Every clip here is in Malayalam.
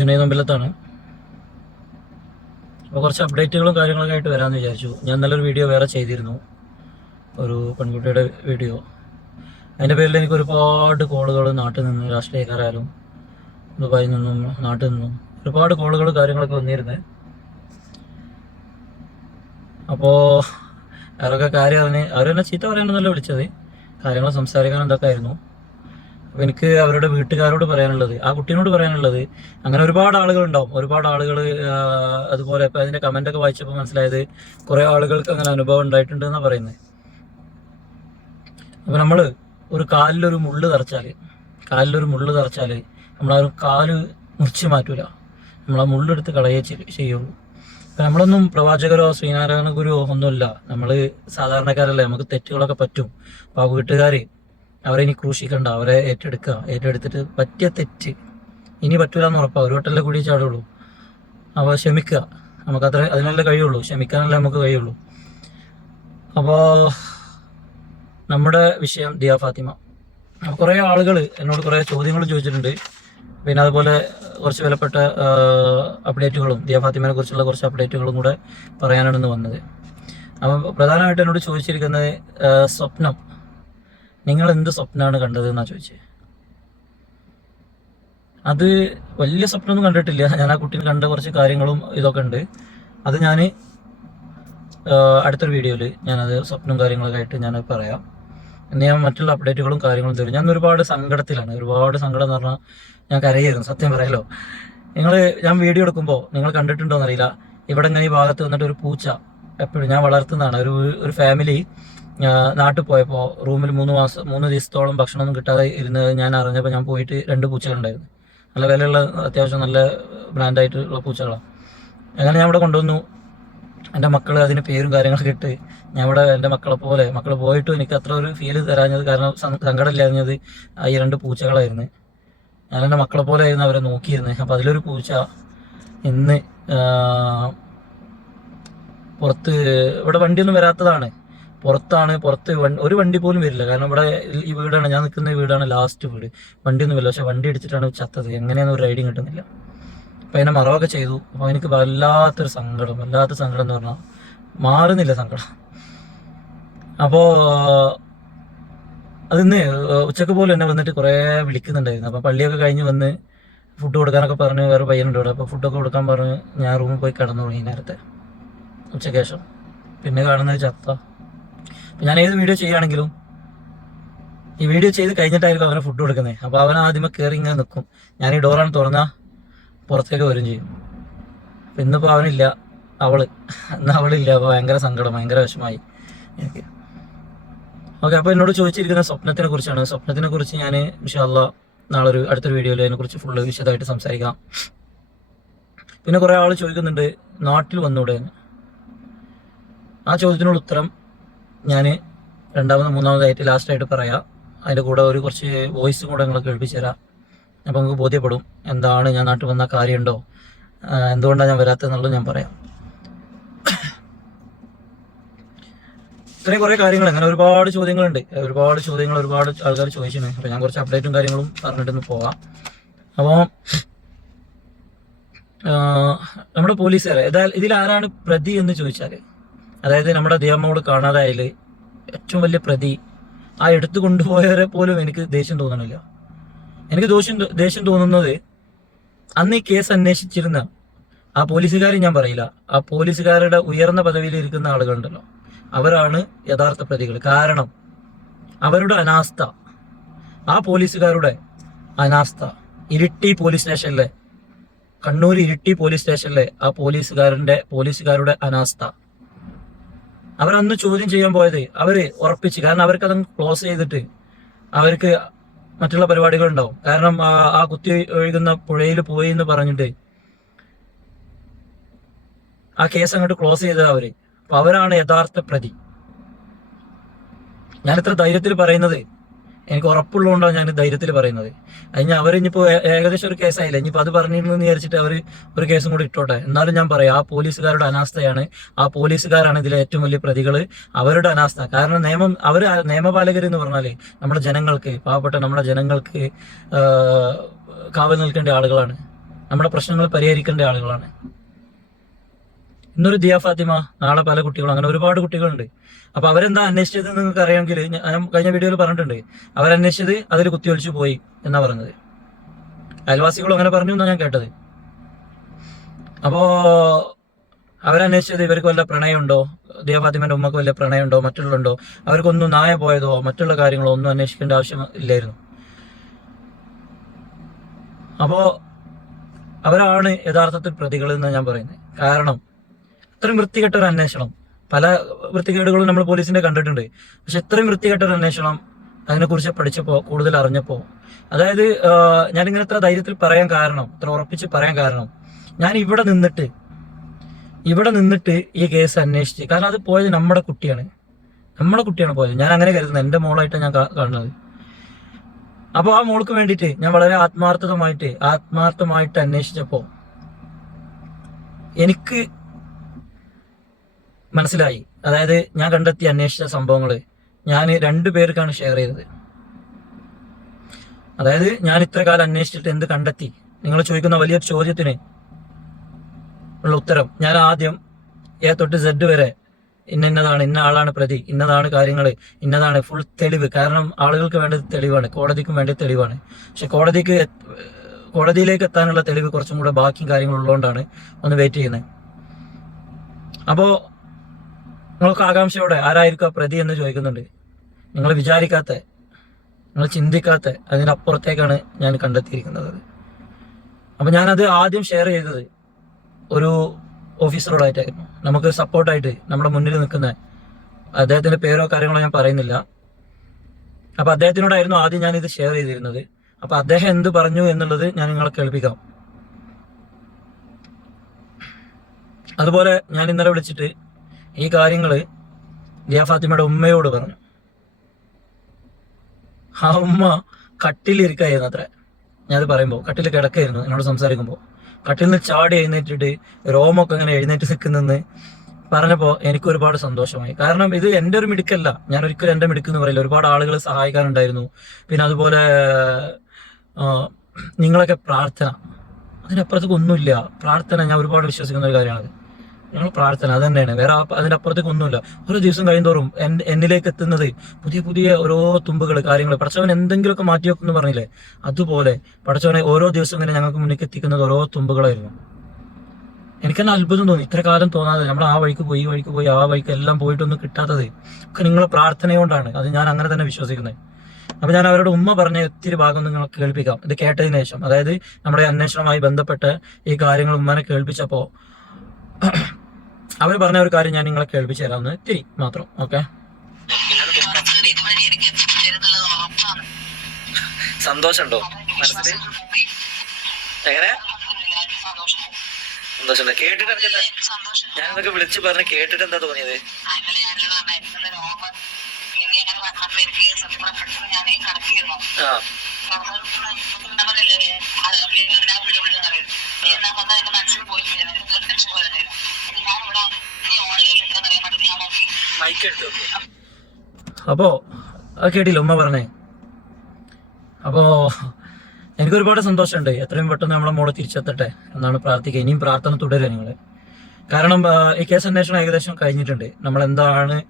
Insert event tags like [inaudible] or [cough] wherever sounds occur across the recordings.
ജുനൈദ് അമ്പലത്താണ് അപ്പോൾ കുറച്ച് അപ്ഡേറ്റുകളും കാര്യങ്ങളൊക്കെ ആയിട്ട് വരാമെന്ന് വിചാരിച്ചു. ഞാൻ നല്ലൊരു വീഡിയോ വേറെ ചെയ്തിരുന്നു. ഒരു പെൺകുട്ടിയുടെ വീഡിയോ അതിന്റെ പേരിൽ എനിക്ക് ഒരുപാട് കോളുകൾ നാട്ടിൽ നിന്ന് രാഷ്ട്രീയക്കാരായാലും ദുബായിൽ നിന്നും നാട്ടിൽ നിന്നും ഒരുപാട് കോളുകൾ കാര്യങ്ങളൊക്കെ വന്നിരുന്നത് അപ്പോൾ അവരൊക്കെ കാര്യം അറിഞ്ഞ് അവരെന്നെ ചീത്ത പറയാനൊന്നല്ല വിളിച്ചത്. കാര്യങ്ങൾ സംസാരിക്കാൻ എന്തൊക്കെ ആയിരുന്നു. എനിക്ക് അവരുടെ വീട്ടുകാരോട് പറയാനുള്ളത് ആ കുട്ടീനോട് പറയാനുള്ളത് അങ്ങനെ ഒരുപാട് ആളുകൾ ഉണ്ടാവും ഒരുപാട് ആളുകൾ അതുപോലെ ഇപ്പൊ അതിന്റെ കമന്റ് ഒക്കെ വായിച്ചപ്പോൾ മനസ്സിലായത് കുറെ ആളുകൾക്ക് അങ്ങനെ അനുഭവം ഉണ്ടായിട്ടുണ്ട് എന്നാ പറയുന്നത് അപ്പൊ നമ്മൾ ഒരു കാലിലൊരു മുള്ള് തറച്ചാൽ കാലിലൊരു മുള്ള് തറച്ചാൽ നമ്മൾ ആ ഒരു കാൽ മുറിച്ച് മാറ്റൂല. നമ്മൾ ആ മുള്ളെടുത്ത് കളയേ ചെയ്യ- ചെയ്യുള്ളൂ. അപ്പൊ നമ്മളൊന്നും പ്രവാചകരോ ശ്രീനാരായണ ഗുരുവോ ഒന്നുമില്ല. നമ്മൾ സാധാരണക്കാരല്ലേ നമുക്ക് തെറ്റുകളൊക്കെ പറ്റും. അപ്പൊ ആ വീട്ടുകാര് അവരെ ഇനി ക്രൂശിക്കണ്ട അവരെ ഏറ്റെടുക്കുക. ഏറ്റെടുത്തിട്ട് പറ്റിയ തെറ്റ് ഇനി പറ്റൂല എന്ന് ഉറപ്പാ. ഒരു വട്ടല്ലേ കൂടി ചാടുള്ളൂ. അവ ക്ഷമിക്കുക. നമുക്ക് അത്ര അതിനല്ലേ കഴിയുള്ളൂ. ക്ഷമിക്കാനല്ലേ നമുക്ക് കഴിയുള്ളൂ. അപ്പോൾ നമ്മുടെ വിഷയം ദിയ ഫാത്തിമ. കുറേ ആളുകൾ എന്നോട് കുറേ ചോദ്യങ്ങൾ ചോദിച്ചിട്ടുണ്ട്. പിന്നെ അതുപോലെ കുറച്ച് വിലപ്പെട്ട അപ്ഡേറ്റുകളും ദിയ ഫാത്തിമയെ കുറിച്ചുള്ള കുറച്ച് അപ്ഡേറ്റുകളും കൂടെ പറയാനാണ് ഇന്ന് വന്നത്. അപ്പം പ്രധാനമായിട്ട് എന്നോട് ചോദിച്ചിരിക്കുന്നത് സ്വപ്നം. നിങ്ങൾ എന്ത് സ്വപ്നമാണ് കണ്ടത് എന്നാ ചോദിച്ചത് അത് വലിയ സ്വപ്നമൊന്നും കണ്ടിട്ടില്ല. ഞാൻ ആ കുട്ടീനെ കണ്ട കുറച്ച് കാര്യങ്ങളും ഇതൊക്കെ ഉണ്ട്. അത് ഞാൻ അടുത്തൊരു വീഡിയോയിൽ ഞാനത് സ്വപ്നം കാര്യങ്ങളൊക്കെ ആയിട്ട് ഞാൻ പറയാം. എന്നെ ഞാൻ മറ്റുള്ള അപ്ഡേറ്റുകളും കാര്യങ്ങളും തരും. ഞാൻ ഒരുപാട് സങ്കടത്തിലാണ്. ഒരുപാട് സങ്കടം എന്ന് പറഞ്ഞാൽ ഞാൻ കരയായിരുന്നു. സത്യം പറയാലോ. നിങ്ങൾ ഞാൻ വീഡിയോ എടുക്കുമ്പോൾ നിങ്ങൾ കണ്ടിട്ടുണ്ടോ എന്നറിയില്ല ഇവിടെ ഇങ്ങനെ ഈ ഭാഗത്ത് വന്നിട്ട് ഒരു പൂച്ച എപ്പോഴും ഞാൻ വളർത്തുന്നതാണ്. ഒരു ഒരു ഫാമിലി നാട്ടിൽ പോയപ്പോൾ റൂമിൽ മൂന്ന് മാസം മൂന്ന് ദിവസത്തോളം ഭക്ഷണമൊന്നും കിട്ടാതെ ഇരുന്ന് ഞാൻ അറിഞ്ഞപ്പോൾ ഞാൻ പോയിട്ട് രണ്ട് പൂച്ചകളുണ്ടായിരുന്നു നല്ല വിലയുള്ള അത്യാവശ്യം നല്ല ബ്രാൻഡായിട്ടുള്ള പൂച്ചകളാണ്. അങ്ങനെ ഞാൻ ഇവിടെ കൊണ്ടുവന്നു. എന്റെ മക്കൾ അതിന് പേരും കാര്യങ്ങളൊക്കെ ഇട്ട് ഞാൻ ഇവിടെ എന്റെ മക്കളെ പോലെ മക്കൾ പോയിട്ടും എനിക്ക് അത്ര ഒരു ഫീൽ തരാഞ്ഞത് കാരണം സങ്കടമില്ലാഞ്ഞത് ഈ രണ്ട് പൂച്ചകളായിരുന്നു. ഞാൻ എന്റെ മക്കളെ പോലെ ആയിരുന്നു അവരെ നോക്കിയിരുന്നത് അപ്പം അതിലൊരു പൂച്ച ഇന്ന് പുറത്ത് ഇവിടെ വണ്ടിയൊന്നും വരാത്തതാണ്. പുറത്താണ് പുറത്ത് ഒരു വണ്ടി പോലും വരില്ല. കാരണം ഇവിടെ ഈ വീടാണ് ഞാൻ നിൽക്കുന്ന വീടാണ് ലാസ്റ്റ് വീട്. വണ്ടിയൊന്നും വരില്ല. പക്ഷെ വണ്ടി അടിച്ചിട്ടാണ് ചത്തത്. എങ്ങനെയാണെന്ന് ഒരു റൈഡിങ് കിട്ടുന്നില്ല. അപ്പം അതിനെ മറവൊക്കെ ചെയ്തു. അപ്പോൾ എനിക്ക് വല്ലാത്തൊരു സങ്കടം വല്ലാത്ത സങ്കടം എന്ന് പറഞ്ഞാൽ മാറുന്നില്ല സങ്കടം. അപ്പോൾ അതിന്ന് ഉച്ചയ്ക്ക് പോലും എന്നെ വന്നിട്ട് കുറേ വിളിക്കുന്നുണ്ടായിരുന്നു. അപ്പോൾ പള്ളിയൊക്കെ കഴിഞ്ഞ് വന്ന് ഫുഡ് കൊടുക്കാനൊക്കെ പറഞ്ഞ് വേറെ പയ്യനുണ്ട് ഇവിടെ. അപ്പോൾ ഫുഡൊക്കെ കൊടുക്കാൻ പറഞ്ഞ് ഞാൻ റൂമിൽ പോയി കിടന്നു തുടങ്ങി നേരത്തെ ഉച്ചയ്ക്ക് ശേഷം. പിന്നെ കാണുന്നത് ചത്ത. ഞാൻ ഏത് വീഡിയോ ചെയ്യുകയാണെങ്കിലും ഈ വീഡിയോ ചെയ്ത് കഴിഞ്ഞിട്ടായിരിക്കും അവനെ ഫുഡ് കൊടുക്കുന്നത്. അപ്പോൾ അവൻ ആദ്യമേ കയറി ഇങ്ങനെ നിൽക്കും. ഞാൻ ഈ ഡോറാണ് തുറന്നാൽ പുറത്തേക്ക് വരും ചെയ്യും. അപ്പം ഇന്നിപ്പോൾ അവനില്ല. അവൾ. ഇന്ന് അവളില്ല. അപ്പോൾ ഭയങ്കര സങ്കടം. ഭയങ്കര വിഷമായി എനിക്ക്. ഓക്കെ അപ്പോൾ എന്നോട് ചോദിച്ചിരിക്കുന്ന സ്വപ്നത്തിനെ കുറിച്ചാണ്. സ്വപ്നത്തിനെ കുറിച്ച് ഞാൻ ഇൻഷാല്ല നാളെ ഒരു അടുത്തൊരു വീഡിയോയിൽ അതിനെക്കുറിച്ച് ഫുള്ള് വിശദമായിട്ട് സംസാരിക്കാം. പിന്നെ കുറേ ആൾ ചോദിക്കുന്നുണ്ട് നാട്ടിൽ വന്നൂടെ? ആ ചോദ്യത്തിനുള്ള ഉത്തരം ഞാൻ രണ്ടാമത് മൂന്നാമതായിട്ട് ലാസ്റ്റായിട്ട് പറയാം. അതിന്റെ കൂടെ ഒരു കുറച്ച് വോയിസ് കൂടെ നിങ്ങൾ കേൾപ്പിച്ചു തരാം. അപ്പോൾ നമുക്ക് ബോധ്യപ്പെടും എന്താണ് ഞാൻ നാട്ടിൽ വന്ന കാര്യമുണ്ടോ? എന്തുകൊണ്ടാണ് ഞാൻ വരാത്തതെന്നുള്ളത് ഞാൻ പറയാം. ഇത്രയും കുറേ കാര്യങ്ങൾ അങ്ങനെ ഒരുപാട് ചോദ്യങ്ങളുണ്ട്. ഒരുപാട് ചോദ്യങ്ങൾ ഒരുപാട് ആൾക്കാർ ചോദിച്ചിട്ടുണ്ട് അപ്പോൾ ഞാൻ കുറച്ച് അപ്ഡേറ്റും കാര്യങ്ങളും പറഞ്ഞിട്ടൊന്ന് പോവാം. അപ്പോൾ നമ്മുടെ ഏതായാലും ഇതിൽ ആരാണ് പ്രതി എന്ന് ചോദിച്ചാൽ അതായത് നമ്മുടെ ദേവമ്മോട് കാണാതായാൽ ഏറ്റവും വലിയ പ്രതി ആ എടുത്തു കൊണ്ടുപോയവരെ പോലും എനിക്ക് ദേഷ്യം തോന്നണില്ല. എനിക്ക് ദോഷം ദേഷ്യം തോന്നുന്നത് അന്ന് ഈ കേസ് അന്വേഷിച്ചിരുന്ന ആ പോലീസുകാരെ ഞാൻ പറയില്ല. ആ പോലീസുകാരുടെ ഉയർന്ന പദവിയിൽ ഇരിക്കുന്ന ആളുകളുണ്ടല്ലോ. അവരാണ് യഥാർത്ഥ പ്രതികൾ. കാരണം അവരുടെ അനാസ്ഥ ആ പോലീസുകാരുടെ അനാസ്ഥ ഇരിട്ടി പോലീസ് സ്റ്റേഷനിലെ കണ്ണൂർ ഇരിട്ടി പോലീസ് സ്റ്റേഷനിലെ ആ പോലീസുകാരന്റെ പോലീസുകാരുടെ അനാസ്ഥ അവരന്ന് ചോദ്യം ചെയ്യാൻ പോയത് അവർ ഉറപ്പിച്ച് കാരണം അവർക്ക് അതങ്ങ് ക്ലോസ് ചെയ്തിട്ട് അവർക്ക് മറ്റുള്ള പരിപാടികൾ ഉണ്ടാവും കാരണം ആ- കുത്തി ഒഴുകുന്ന പുഴയിൽ പോയി എന്ന് പറഞ്ഞിട്ട് ആ കേസ് അങ്ങോട്ട് ക്ലോസ് ചെയ്തത് അവർ. അപ്പൊ അവരാണ് യഥാർത്ഥ പ്രതി. ഞാൻ ഇത്ര ധൈര്യത്തിൽ പറയുന്നത് എനിക്ക് ഉറപ്പുള്ളതുകൊണ്ടാണ് ഞാൻ ധൈര്യത്തിൽ പറയുന്നത്. അതിന് അവർ ഇനിയിപ്പോൾ ഏകദേശം ഒരു കേസായില്ല? ഇനിയിപ്പോൾ അത് പറഞ്ഞിരുന്നു എന്ന് വിചാരിച്ചിട്ട് അവർ ഒരു കേസും കൂടി ഇട്ടോട്ടെ? എന്നാലും ഞാൻ പറയാം ആ പോലീസുകാരുടെ അനാസ്ഥയാണ് ആ പോലീസുകാരാണ് ഇതിലെ ഏറ്റവും വലിയ പ്രതികൾ അവരുടെ അനാസ്ഥ. കാരണം നിയമം അവർ നിയമപാലകർ എന്ന് പറഞ്ഞാൽ നമ്മുടെ ജനങ്ങൾക്ക് പാവപ്പെട്ട നമ്മുടെ ജനങ്ങൾക്ക് കാവൽ നിൽക്കേണ്ട ആളുകളാണ്. നമ്മുടെ പ്രശ്നങ്ങൾ പരിഹരിക്കേണ്ട ആളുകളാണ്. ഇന്നൊരു ദിയ ഫാത്തിമ നാളെ പല കുട്ടികളും അങ്ങനെ ഒരുപാട് കുട്ടികളുണ്ട്. അപ്പൊ അവരെന്താ അന്വേഷിച്ചത് നിങ്ങൾക്ക് അറിയാമെങ്കിൽ ഞാൻ കഴിഞ്ഞ വീഡിയോയിൽ പറഞ്ഞിട്ടുണ്ട്. അവരന്വേഷിച്ചത് അതിൽ കുത്തിയൊളിച്ചു പോയി എന്നാ പറഞ്ഞത്. അയൽവാസികളും അങ്ങനെ പറഞ്ഞു എന്നാ ഞാൻ കേട്ടത്. അപ്പോ അവരന്വേഷിച്ചത് ഇവർക്ക് വല്ല പ്രണയമുണ്ടോ? ദിയ ഫാത്തിമന്റെ ഉമ്മക്ക് വല്ല പ്രണയമുണ്ടോ? മറ്റുള്ളതുണ്ടോ അവർക്കൊന്നും നായ പോയതോ മറ്റുള്ള കാര്യങ്ങളോ ഒന്നും അന്വേഷിക്കേണ്ട ആവശ്യം ഇല്ലായിരുന്നു. അപ്പോ അവരാണ് യഥാർത്ഥത്തിൽ പ്രതികൾ എന്ന് ഞാൻ പറയുന്നത്. കാരണം ഇത്രയും വൃത്തികെട്ട ഒരു അന്വേഷണം. പല വൃത്തികേടുകളും നമ്മൾ പോലീസിന്റെ കണ്ടിട്ടുണ്ട്. പക്ഷെ ഇത്രയും വൃത്തികെട്ട ഒരു അന്വേഷണം അതിനെക്കുറിച്ച് പഠിച്ചപ്പോൾ കൂടുതൽ അറിഞ്ഞപ്പോൾ അതായത് ഞാനിങ്ങനെ ഇത്ര ധൈര്യത്തിൽ പറയാൻ കാരണം ഇത്ര ഉറപ്പിച്ച് പറയാൻ കാരണം ഞാൻ ഇവിടെ നിന്നിട്ട് ഇവിടെ നിന്നിട്ട് ഈ കേസ് അന്വേഷിച്ച് കാരണം അത് പോയത് നമ്മുടെ കുട്ടിയാണ്. നമ്മുടെ കുട്ടിയാണ് പോയത്. ഞാൻ അങ്ങനെ കരുതുന്നത്. എന്റെ മോളായിട്ടാണ് ഞാൻ കാണുന്നത്. അപ്പോൾ ആ മോൾക്ക് വേണ്ടിയിട്ട് ഞാൻ വളരെ ആത്മാർത്ഥമായിട്ട് ആത്മാർത്ഥമായിട്ട് അന്വേഷിച്ചപ്പോൾ എനിക്ക് മനസ്സിലായി. അതായത് ഞാൻ കണ്ടെത്തി അന്വേഷിച്ച സംഭവങ്ങൾ ഞാൻ രണ്ടു പേർക്കാണ് ഷെയർ ചെയ്തത്. അതായത് ഞാൻ ഇത്ര കാലം അന്വേഷിച്ചിട്ട് എന്ത് കണ്ടെത്തി? നിങ്ങൾ ചോദിക്കുന്ന വലിയ ചോദ്യത്തിന് ഉള്ള ഉത്തരം ഞാൻ ആദ്യം എ തൊട്ട് സെഡ് വരെ ഇന്നതാണ് ഇന്ന ആളാണ് പ്രതി ഇന്നതാണ് കാര്യങ്ങൾ ഇന്നതാണ് ഫുൾ തെളിവ്. കാരണം ആളുകൾക്ക് വേണ്ടത് തെളിവാണ് കോടതിക്കും വേണ്ടത് തെളിവാണ്. പക്ഷെ കോടതിക്ക് കോടതിയിലേക്ക് എത്താനുള്ള തെളിവ് കുറച്ചും കൂടെ ബാക്കിയും കാര്യങ്ങളുള്ളതുകൊണ്ടാണ് ഒന്ന് വെയിറ്റ് ചെയ്യുന്നത്. അപ്പോ നിങ്ങൾക്ക് ആകാംക്ഷയോടെ ആരായിരിക്കും പ്രതി എന്ന് ചോദിക്കുന്നുണ്ട്. നിങ്ങൾ വിചാരിക്കാത്ത നിങ്ങൾ ചിന്തിക്കാത്ത അതിനപ്പുറത്തേക്കാണ് ഞാൻ കണ്ടെത്തിയിരിക്കുന്നത്. അപ്പൊ ഞാനത് ആദ്യം ഷെയർ ചെയ്തത് ഒരു ഓഫീസറോടായിട്ടായിരുന്നു നമുക്ക് സപ്പോർട്ടായിട്ട് നമ്മുടെ മുന്നിൽ നിൽക്കുന്ന അദ്ദേഹത്തിന്റെ പേരോ കാര്യങ്ങളോ ഞാൻ പറയുന്നില്ല. അപ്പൊ അദ്ദേഹത്തിനോടായിരുന്നു ആദ്യം ഞാൻ ഇത് ഷെയർ ചെയ്തിരുന്നത്. അപ്പൊ അദ്ദേഹം എന്ത് പറഞ്ഞു എന്നുള്ളത് ഞാൻ നിങ്ങളെ കേൾപ്പിക്കാം. അതുപോലെ ഞാൻ ഇന്നലെ വിളിച്ചിട്ട് ഈ കാര്യങ്ങൾ ജിയാഫാത്തിമയുടെ ഉമ്മയോട് പറഞ്ഞു. ആ ഉമ്മ കട്ടിലിരിക്കായിരുന്നു അത്ര ഞാനത് പറയുമ്പോൾ കട്ടിൽ കിടക്കായിരുന്നു എന്നോട് സംസാരിക്കുമ്പോൾ കട്ടിൽ നിന്ന് ചാടി എഴുന്നേറ്റിട്ട് രോമൊക്കെ അങ്ങനെ എഴുന്നേറ്റ് നിൽക്കുന്നെന്ന് പറഞ്ഞപ്പോൾ എനിക്ക് ഒരുപാട് സന്തോഷമായി. കാരണം ഇത് എന്റെ ഒരു മിടുക്കല്ല. ഞാൻ ഒരിക്കലും എന്റെ മിടുക്കെന്ന് പറയില്ല. ഒരുപാട് ആളുകൾ സഹായിക്കാനുണ്ടായിരുന്നു. പിന്നെ അതുപോലെ നിങ്ങളൊക്കെ പ്രാർത്ഥന. അതിനപ്പുറത്തേക്ക് ഒന്നുമില്ല. പ്രാർത്ഥന ഞാൻ ഒരുപാട് വിശ്വസിക്കുന്ന ഒരു കാര്യമാണ് ഞങ്ങൾ പ്രാർത്ഥന അത് തന്നെയാണ് വേറെ അതിന്റെ അപ്പുറത്തേക്ക് ഒന്നുമില്ല ഓരോ ദിവസം കഴിയുന്തോറും എന്നിലേക്ക് എത്തുന്നത് പുതിയ പുതിയ ഓരോ തുമ്പുകൾ കാര്യങ്ങൾ. പടച്ചവൻ എന്തെങ്കിലുമൊക്കെ മാറ്റി വെക്കുന്നു പറഞ്ഞില്ലേ? അതുപോലെ പടച്ചവനെ ഓരോ ദിവസം ഇങ്ങനെ ഞങ്ങൾക്ക് മുന്നിലേക്ക് എത്തിക്കുന്നത് ഓരോ തുമ്പുകളായിരുന്നു. എനിക്ക് തന്നെ അത്ഭുതം തോന്നി. ഇത്ര കാലം തോന്നാതെ നമ്മൾ ആ വഴിക്ക് പോയി ഈ വഴിക്ക് പോയി ആ വഴിക്ക് എല്ലാം പോയിട്ടൊന്നും കിട്ടാത്തത് ഒക്കെ നിങ്ങളെ പ്രാർത്ഥനയോണ്ടാണ് അത് ഞാൻ അങ്ങനെ തന്നെ വിശ്വസിക്കുന്നത്. അപ്പൊ ഞാൻ അവരുടെ ഉമ്മ പറഞ്ഞ ഒത്തിരി ഭാഗം നിങ്ങൾ കേൾപ്പിക്കാം. ഇത് കേട്ടതിന് ശേഷം. അതായത് നമ്മുടെ അന്വേഷണവുമായി ബന്ധപ്പെട്ട് ഈ കാര്യങ്ങൾ ഉമ്മനെ കേൾപ്പിച്ചപ്പോ അവർ പറഞ്ഞ ഒരു കാര്യം ഞാൻ നിങ്ങളെ കേൾപ്പിച്ചു തരാമെന്ന് ശരി മാത്രം ഓക്കെ? സന്തോഷമുണ്ടോ? എങ്ങനെ? സന്തോഷമുണ്ടോ. കേട്ടിട്ട് ഞാൻ എന്നൊക്കെ വിളിച്ച് പറഞ്ഞ് കേട്ടിട്ട് എന്താ തോന്നിയത്? അങ്ങനെ ഞാൻ ഓൺലൈനിൽ ഞാൻ മൈക്ക്. അപ്പോ കേട്ടില്ല? ഉമ്മ പറഞ്ഞേ. അപ്പോ എനിക്ക് ഒരുപാട് സന്തോഷമുണ്ട്. എത്രയും പെട്ടെന്ന് നമ്മളെ മോളെ തിരിച്ചെത്തട്ടെ എന്നാണ് പ്രാർത്ഥിക്കുക. ഇനിയും പ്രാർത്ഥന തുടരുക നിങ്ങൾ. കാരണം ഈ കേസ് അന്വേഷണം ഏകദേശം കഴിഞ്ഞിട്ടുണ്ട്. നമ്മൾ എന്താണ്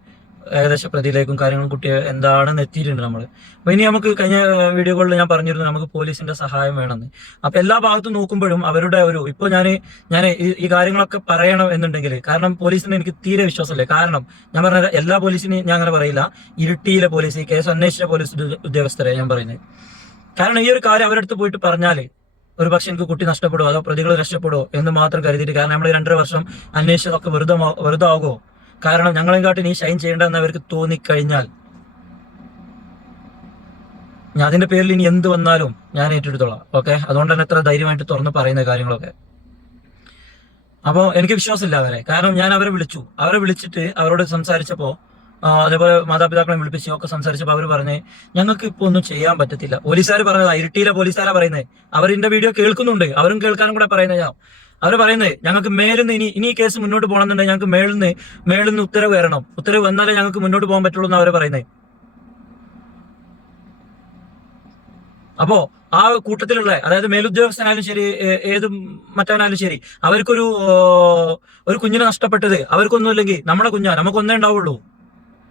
ഏകദേശം പ്രതിയിലേക്കും കാര്യങ്ങളും കുട്ടിയെ എന്താണെന്ന് എത്തിയിട്ടുണ്ട് നമ്മൾ അപ്പൊ ഇനി നമുക്ക് കഴിഞ്ഞ വീഡിയോകളിൽ ഞാൻ പറഞ്ഞിരുന്നു നമുക്ക് പോലീസിന്റെ സഹായം വേണമെന്ന്. അപ്പൊ എല്ലാ ഭാഗത്തും നോക്കുമ്പോഴും അവരുടെ ഒരു ഇപ്പൊ ഞാൻ ഞാൻ ഈ കാര്യങ്ങളൊക്കെ പറയണം എന്നുണ്ടെങ്കിൽ കാരണം പോലീസിന് എനിക്ക് തീരെ വിശ്വാസമില്ല. കാരണം ഞാൻ പറഞ്ഞ എല്ലാ പോലീസിനെയും ഞാൻ അങ്ങനെ പറയില്ല. ഇരുട്ടിയിലെ പോലീസ് കേസ് അന്വേഷിച്ച പോലീസ് ഉദ്യോ- ഉദ്യോഗസ്ഥരെ ഞാൻ പറയുന്നത്. കാരണം ഈ ഒരു കാര്യം അവരുടെ അടുത്ത് പോയിട്ട് പറഞ്ഞാൽ ഒരു പക്ഷെ എനിക്ക് കുട്ടി നഷ്ടപ്പെടുമോ അതോ പ്രതികൾ രക്ഷപ്പെടുമോ എന്ന് മാത്രം കരുതിയിട്ട് കാരണം നമ്മൾ രണ്ടര വർഷം അന്വേഷിച്ചതൊക്കെ വെറുതെ വെറുതാകുമോ കാരണം ഞങ്ങളെക്കാട്ടി നീ ഷൈൻ ചെയ്യേണ്ടെന്ന് അവർക്ക് തോന്നിക്കഴിഞ്ഞാൽ. ഞാൻ അതിന്റെ പേരിൽ ഇനി എന്ത് വന്നാലും ഞാൻ ഏറ്റെടുത്തോളാം. ഓക്കെ അതുകൊണ്ട് തന്നെ എത്ര ധൈര്യമായിട്ട് തുറന്ന് പറയുന്ന കാര്യങ്ങളൊക്കെ. അപ്പോൾ എനിക്ക് വിശ്വാസമില്ല അവരെ. കാരണം ഞാൻ അവരെ വിളിച്ചു. അവരെ വിളിച്ചിട്ട് അവരോട് സംസാരിച്ചപ്പോൾ അതേപോലെ മാതാപിതാക്കളെ വിളിപ്പിച്ച് ഒക്കെ സംസാരിച്ചപ്പോൾ അവർ പറഞ്ഞ് ഞങ്ങൾക്ക് ഇപ്പൊ ഒന്നും ചെയ്യാൻ പറ്റത്തില്ല. പോലീസുകാർ പറഞ്ഞത് ഇരുട്ടിയിലെ പോലീസുകാരാ പറയുന്നത് അവരിന്റെ വീഡിയോ കേൾക്കുന്നുണ്ട്. അവരും കേൾക്കാനും കൂടെ ഞാൻ അവർ പറയുന്നത് ഞങ്ങൾക്ക് മേലിന്ന് ഇനി ഇനി കേസ് മുന്നോട്ട് പോകണമെന്നുണ്ടെങ്കിൽ ഞങ്ങൾക്ക് മേളിന്ന് മേളിന്ന് ഉത്തരവ് വരണം. ഉത്തരവ് വന്നാലേ ഞങ്ങൾക്ക് മുന്നോട്ട് പോകാൻ പറ്റുള്ളൂ എന്ന് അവർ പറയുന്നത് അപ്പോ ആ കൂട്ടത്തിലുള്ള അതായത് മേലുദ്യോഗസ്ഥനായാലും ശരി ഏത് മറ്റവനായാലും ശരി അവർക്കൊരു ഒരു കുഞ്ഞിനെ നഷ്ടപ്പെട്ടത് അവർക്കൊന്നും ഇല്ലെങ്കിൽ നമ്മുടെ കുഞ്ഞാ നമുക്കൊന്നേ ഉണ്ടാവുള്ളൂ.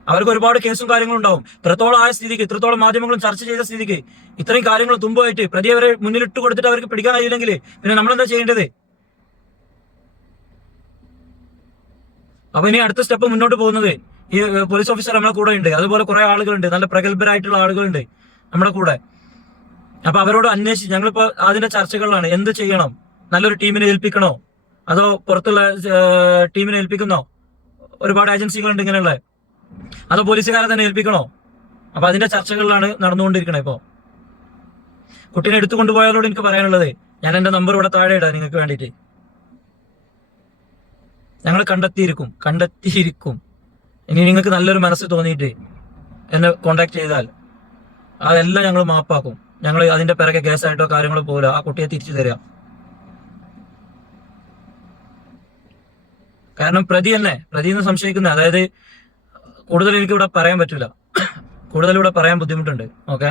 അവർക്ക് ഒരുപാട് കേസും കാര്യങ്ങളും ഉണ്ടാവും. ഇത്രത്തോളം ആയ സ്ഥിതിക്ക് ഇത്രത്തോളം മാധ്യമങ്ങളും ചർച്ച ചെയ്ത സ്ഥിതിക്ക് ഇത്രയും കാര്യങ്ങൾ തുമ്പായിട്ട് പ്രതി അവരെ മുന്നിലിട്ട് കൊടുത്തിട്ട് അവർക്ക് പിടിക്കാൻ കഴിയില്ലെങ്കിൽ പിന്നെ നമ്മളെന്താ ചെയ്യേണ്ടത്? അപ്പൊ ഇനി അടുത്ത സ്റ്റെപ്പ് മുന്നോട്ട് പോകുന്നത് ഈ പോലീസ് ഓഫീസർ നമ്മളെ കൂടെ ഉണ്ട്. അതുപോലെ കുറെ ആളുകളുണ്ട്. നല്ല പ്രഗത്ഭരായിട്ടുള്ള ആളുകളുണ്ട് നമ്മുടെ കൂടെ. അപ്പൊ അവരോട് അന്വേഷിച്ച് ഞങ്ങളിപ്പോ അതിന്റെ ചർച്ചകളിലാണ്. എന്ത് ചെയ്യണം? നല്ലൊരു ടീമിനെ ഏൽപ്പിക്കണോ? അതോ പുറത്തുള്ള ടീമിനെ ഏൽപ്പിക്കുന്നോ? ഒരുപാട് ഏജൻസികളുണ്ട് ഇങ്ങനെയുള്ള. അതോ പോലീസുകാരെ തന്നെ ഏൽപ്പിക്കണോ? അപ്പൊ അതിന്റെ ചർച്ചകളിലാണ് നടന്നുകൊണ്ടിരിക്കണേ ഇപ്പോ. കുട്ടീനെ എടുത്തു കൊണ്ടുപോയാലോട് എനിക്ക് പറയാനുള്ളത് ഞാൻ എന്റെ നമ്പർ ഇവിടെ താഴെ ഇടാം നിങ്ങൾക്ക് വേണ്ടിയിട്ട്. ഞങ്ങൾ കണ്ടെത്തിയിരിക്കും കണ്ടെത്തിയിരിക്കും. ഇനി നിങ്ങൾക്ക് നല്ലൊരു മനസ്സ് തോന്നിയിട്ട് എന്നെ കോണ്ടാക്ട് ചെയ്താൽ അതെല്ലാം ഞങ്ങൾ മാപ്പാക്കും. ഞങ്ങൾ അതിന്റെ പിറകെ കേസായിട്ടോ കാര്യങ്ങളോ പോകില്ല ആ കുട്ടിയെ തിരിച്ചു തരാം. കാരണം പ്രതി തന്നെ പ്രതി എന്ന് സംശയിക്കുന്ന അതായത് കൂടുതൽ എനിക്ക് ഇവിടെ പറയാൻ പറ്റില്ല കൂടുതൽ ഇവിടെ പറയാൻ ബുദ്ധിമുട്ടുണ്ട്. ഓക്കെ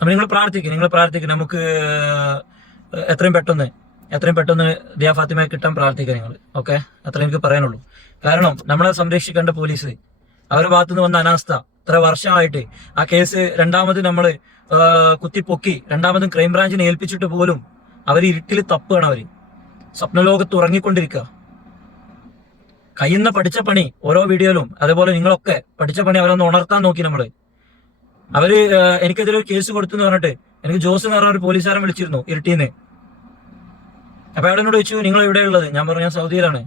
അപ്പൊ നിങ്ങൾ പ്രാർത്ഥിക്കും നിങ്ങൾ പ്രാർത്ഥിക്കും. നമുക്ക് എത്രയും പെട്ടെന്ന് എത്രയും പെട്ടെന്ന് ദിയാഫാത്തിമയെ കിട്ടാൻ പ്രാർത്ഥിക്കുക നിങ്ങൾ ഓക്കെ? അത്രയും എനിക്ക് പറയാനുള്ളൂ. കാരണം നമ്മളെ സംരക്ഷിക്കേണ്ട പോലീസ് അവരുടെ ഭാഗത്തുനിന്ന് വന്ന അനാസ്ഥ ഇത്ര വർഷമായിട്ട് ആ കേസ് രണ്ടാമത് നമ്മൾ കുത്തിപ്പൊക്കി രണ്ടാമതും ക്രൈംബ്രാഞ്ചിനെ ഏൽപ്പിച്ചിട്ട് പോലും അവർ ഇരുട്ടിൽ തപ്പുകയാണ് അവർ സ്വപ്നലോകത്ത് ഉറങ്ങിക്കൊണ്ടിരിക്കുക കയ്യുന്ന പഠിച്ച പണി ഓരോ വീഡിയോയിലും അതേപോലെ നിങ്ങളൊക്കെ പഠിച്ച പണി അവരൊന്ന് ഉണർത്താൻ നോക്കി നമ്മൾ. അവർ എനിക്കെതിരെ ഒരു കേസ് കൊടുത്തു എന്ന് പറഞ്ഞിട്ട് എനിക്ക് ജോസ് എന്ന് പറഞ്ഞ ഒരു പോലീസുകാരൻ വിളിച്ചിരുന്നു ഇരുട്ടീന്ന്. അപ്പൊ അയാൾ എന്നോട് ചോദിച്ചു നിങ്ങൾ എവിടെയുള്ളത് ഞാൻ പറഞ്ഞു ഞാൻ സൗദിയിലാണ്.